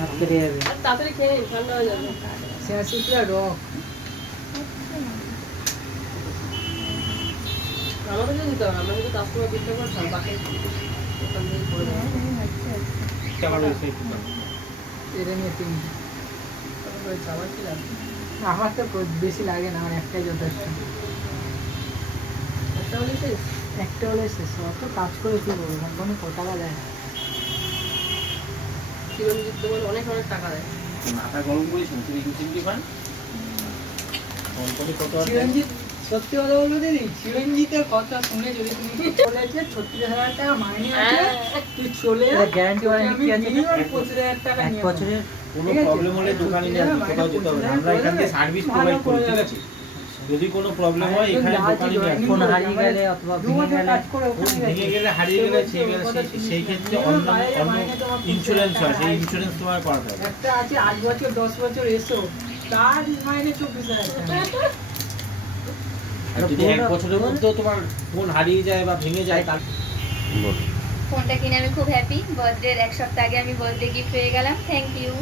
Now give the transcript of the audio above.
হাত কেটে যাবে। তাড়াতাড়ি খেয়ে নিন, ঠান্ডা হয়ে যাবে। শেয়াশুকরা রক আমাকে তো দিতে হবে, আমরা কিন্তু কাস্টমার দিতে পারছি বাকি ওখান থেকে করে দেবো। এর নিয়ে তিন আমার কি লাগবে? আমার তো বেশি লাগে না, আমার একটাই যথেষ্ট। একটা হলে শেষ। একটা হলে শেষ। অত কাজ করে কি করবো, কোম্পানি কত টাকা দেয়? চিরঞ্জিত তোমার অনেক অনেক টাকা দেয়। মাথা গরম করিস না, তুই ইনসেন্টিভ পান কোম্পানি কত আছে? চিরঞ্জিত সত্যি কথা বলবো দিদি, চিরঞ্জিতের কথা শুনে যদি তুমি বলেছে 36,000 টাকা মাইনে আছে, তুই চলে যা, গ্যারান্টি ওয়ারেন্টি আছে, 25,000 টাকা এক নিয়ে বছরের কোনো প্রবলেম হলে দোকানে নিয়ে আসবি, কোথাও যেতে হবে না। আমরা এখান থেকে সার্ভিস প্রোভাইড করি, ঠিক আছে? যদি কোনো প্রবলেম হয় এখানে দোকানে নিয়ে আসবি। ফোন হারিয়ে গেলে অথবা ভেঙে গেলে, ভেঙে গেলে, হারিয়ে গেলে, সেই ক্ষেত্রে অন্য ইন্স্যুরেন্স হয়, সেই ইন্স্যুরেন্স তোমার করাতে হবে। একটা আছে 8 বছর 10 বছর এসো, তার মাইনে 24,000 টাকা। আর যদি এক বছরের মধ্যেও তোমার ফোন হারিয়ে যায় বা ভেঙে যায়, তার ফোনটা কিনে আমি খুব হ্যাপি। বার্থডের এক সপ্তাহ আগে আমি বার্থডে গিফট পেয়ে গেলাম। Thank you.